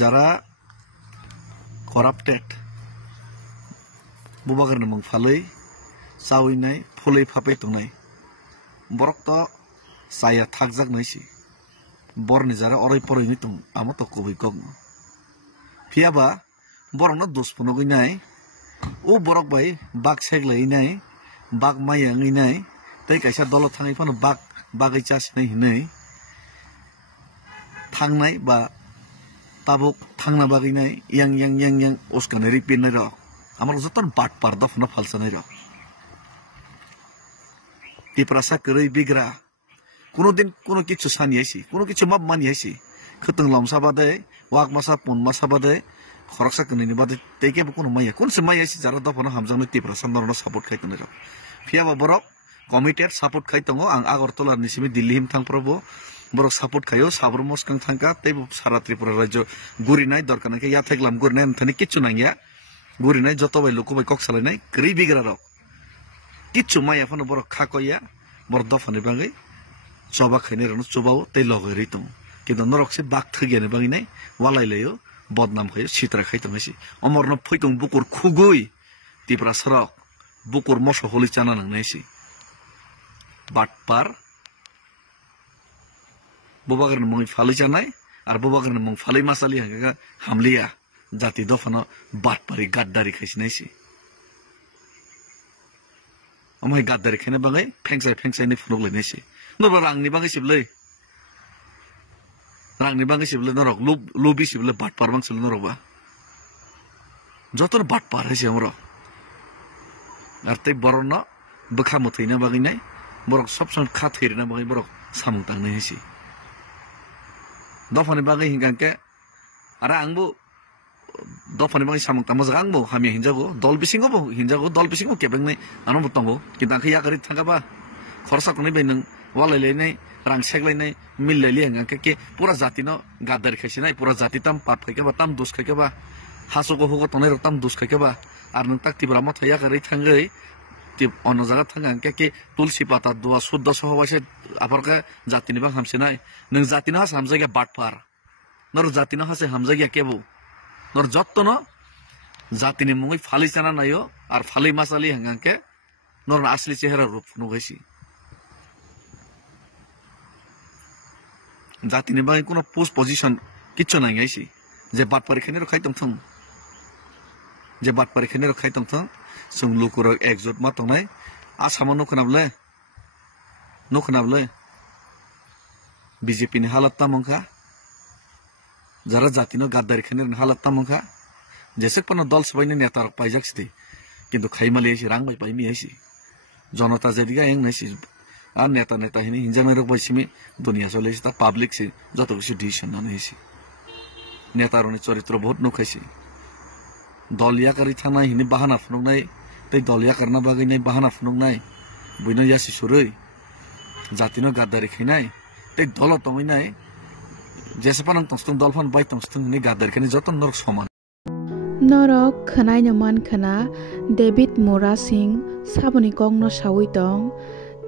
যারা corrupted বুবাগারनि mung falui chawinai phului phapai tongnai borok to saya thakjak naisi borni jara orai poroi ni tung amo to kubui kok phiaba borok no dos phunogui nai o borok bai bak seglai nai bak mayangi nai tei kaisa dolo thangai phano bagai chas nai hinai thangnai ba tabuk thangna bagai nai yang oskane ripin nai ro amar joton bat par dofna falsanai ro tiprasa kerui bigra কোনদিন কোনো কিছু সানিয়েছি কোনো কিছু মাপ মানিয়েছি খতং লমসা বাদে walk মাসা পুন মাসা বাদে খরকসা কনিনি বাদে তেকে কোনো মাইয়া কোন সে মাইয়াছি যারা দফনা হামজাংনি তিপ্রাসা নরনা সাপোর্ट খাইতনে র ফিয়াবা বরক কমিটেড সাপোर्ट খাইতঙ্গো आं আগরতলা নিসিমি দিল্লি হিম থাংप्रबो বরক সাপোर्ट খাইयो সাবর মস্কাং থাंगा তেব সারা ত্রিপুরা রাজ্য গুরিনাই দরকার নাকি ইয়া থাকলাম গুরিনাই থনি কিচ্ছু নাইয়া গুরিনাই যতবাই লোকবাই কক সালাইনাই গ্রি বিগ্রা র কিচ্ছু মাইয়া ফনো বরক খাকইয়া বর দফনি বাঙ্গাই coba kene rano coba wo tei logari tung কিন্তু নরক সে বাক থগিয়ানে বাগি নাই ওয়ালাইলাইও বদনাম খাইও সিতরা খাইতং এসি অমরন ফইতং বুকুর খুগুই তিপ্রা সরক বুকুর মশো হলি চানা নাংনাইসি বাটপার ববাগরন মং ফালি জানাই আর ববাগরন মং ফালি মাসালি হাগা হামলিয়া জাতি দফানো বাটপারি গাদ্দারি খাইসিনাইসি অমই গাদ্দারি খাইনা বাগাই ফেংসাই নি ফুনক লাইনাইসি नरबा रांनि बागै सिबले नरक लुबि सिबले बाटपार बांसिल नरबा जतन बाटपार हैसे हमरो आरते बरन बखा मथैना बागै नाय बरक सब सन खा थैरना बागै बरक सामुं तांनाय हैसे दफानि बागै हिंगांके आरो आंबो दफानि बागै सामुं तामज आंबो हामि हिंजागो दल बिसिंगो केबेंनाय आनबो तंगो किदांखै यागारि थांगाबा खरसा कोनै बे नों वालाइलाइनाय रां सेगलाइनाय मिललाइलि हंगा के पूरा जाति न गादार खाइसिनाय पूरा जाति ताम पाप खाइकेबा ताम दोस खाइकेबा हासोगो होगो तनै र ताम दोस खाइकेबा आर नों ताक तिब्रा मथ या गरै थांगै ति अन जागा थांगा के तुलसी पाता दुआ शुद्ध सहवासे आफरका जातिनि बा हामसिनाय नों जातिना हास हामजागिया बाटपार नर जातिना हासे हामजागिया केबो नर जत्तन जातिनि मुङै फालि जाना नायो आर फालि मासालि हंगा के नर असली चेहरा रूप नुगैसि जातिनि बागै कोनो पोस्ट पोजिशन किच्छु नांगायसि जे बात परीक्षानि र खाइतं थं जों लुकुर एकजोट मा तंनाय आसामाव नखनाबले बीजेपी नि हालत तामंखा जरा जातिनो गाद्दारि खानि हालत तामंखा जेसे कोनो दल सबाइनि नेता पाइजाक्सि किन्तु खाइमालेसि रां बाइ पाइमि आइसि जनता जदिगा एं नाइसि আর নেতা হিনি হিনজামাই রক বাইসিমি দুনিয়া চলেছি তা পাবলিক সি যত কিছু ডিসিশন নাইছি নেতারনি চরিত্র বহুত নখাইছি দলিয়াকারি থানায় হিনি বাহানা ফুনক নাই তাই দলিয়া কারনা বাগै নাই বাহানা ফুনক নাই বইনা যাসি সুরৈ জাতিনো গাদ্দারি খাইনাই তাই দল তमै নাই जेसेबां तंस्तं दलफान बाय तंस्तं नि गादार खानि जतन नरक समान नरक खनायनो मान खना डेभिड मोरा सिंह साबनि कংनो सावै दं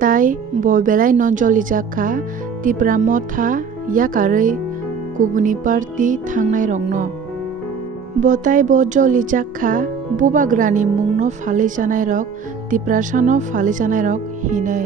ताई बयबेलाय नंजलि जाखा तिप्रा मथा याकारै गुबुनि पार्टी थांनाय रंनो बताय बजलि जाखा बुबाग्रानि मुंनो फालै जानाय रक तिप्रा सानो फालै जानाय रक हिनै